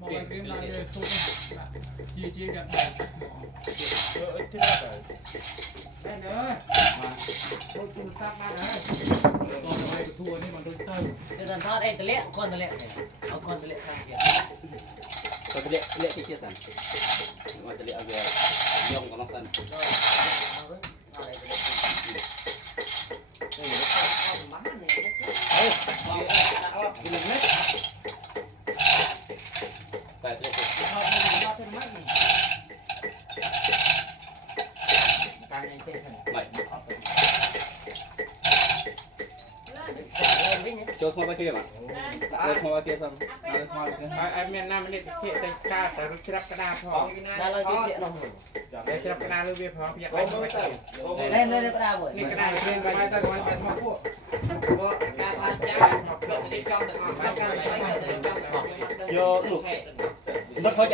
บอกว่าเกมอะไรเลยสู้จีกันที่นั่นเลย ได้เลยมาโอ้จุดตักมาเลยตอนไปทัวร์นี่มันโดนเติม เดินทอดเองตะเละก้อนตะเละเอาก้อนตะเละข้างเดียว ก็จะเละที่เชี่ยสันว่าจะเละเอาเรือย่องกับน้องสันกินเล็กแต่เล็กโจ๊กมาไปเที่ยวมั้งโจ๊กมาไปเที่ยวซ้ำ ไอ้แม่น้ำมันเนี่ยเที่ยวใจกล้าแต่รู้รับกระดาษพอ ได้เลยเจ๊น้อง ได้รับกระดาษรู้เบี้ยพอพี่อยากไปไม่ไป เล่นเลยกระดาษเว้ย นี่กระดาษเล่นไปไปแต่วันแต่ทอดพวก โยลูกรถเขาจะ